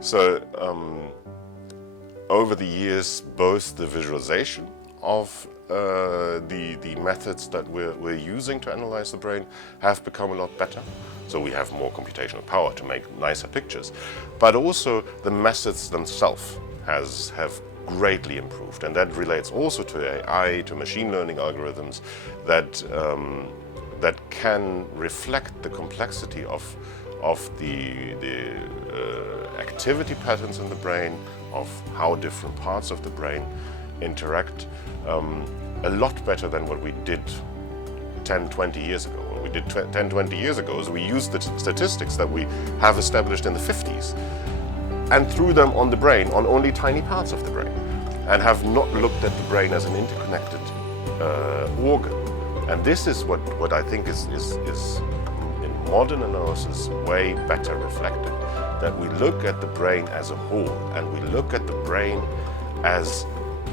So over the years, both the visualization of the methods that we're using to analyze the brain have become a lot better. So we have more computational power to make nicer pictures. But also the methods themselves have greatly improved. And that relates also to AI, to machine learning algorithms that can reflect the complexity of the activity patterns in the brain, of how different parts of the brain interact, a lot better than what we did 10, 20 years ago. What we did 10, 20 years ago is we used the statistics that we have established in the 50s and threw them on the brain, on only tiny parts of the brain, and have not looked at the brain as an interconnected organ. And this is what I think is in modern analysis way better reflected, that we look at the brain as a whole, and we look at the brain as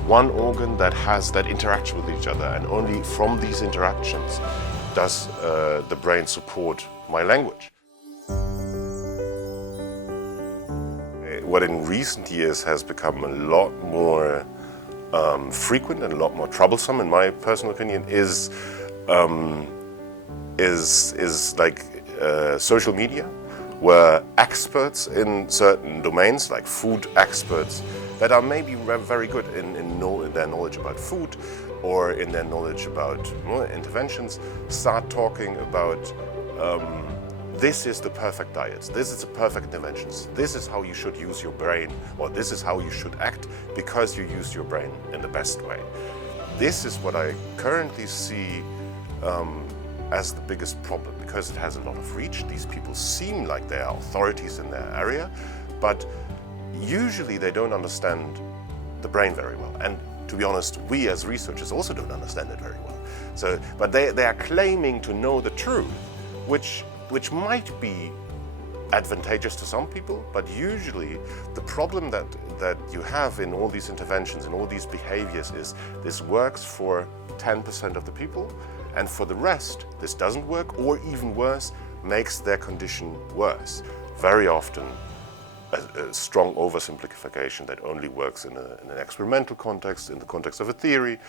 one organ that has that interaction with each other, and only from these interactions does the brain support my language. What in recent years has become a lot more frequent and a lot more troublesome, in my personal opinion, is like social media, where experts in certain domains, like food experts, that are maybe very good in their knowledge about food or in their knowledge about interventions, start talking about this is the perfect diet, this is the perfect interventions, this is how you should use your brain, or this is how you should act because you use your brain in the best way. This is what I currently see as the biggest problem, because it has a lot of reach. These people seem like they are authorities in their area, but usually they don't understand the brain very well. And to be honest, we as researchers also don't understand it very well. So, but they are claiming to know the truth, which might be advantageous to some people, but usually the problem that you have in all these interventions and all these behaviors is this works for 10% of the people, and for the rest this doesn't work, or even worse, makes their condition worse. Very often a strong oversimplification that only works in an experimental context, in the context of a theory,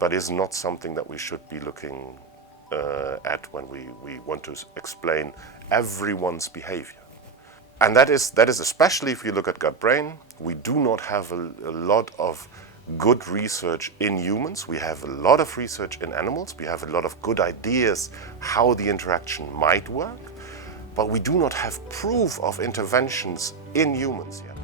but is not something that we should be looking at when we want to explain everyone's behavior. And that is especially if you look at gut-brain. We do not have a lot of good research in humans. We have a lot of research in animals. We have a lot of good ideas how the interaction might work, but we do not have proof of interventions in humans yet.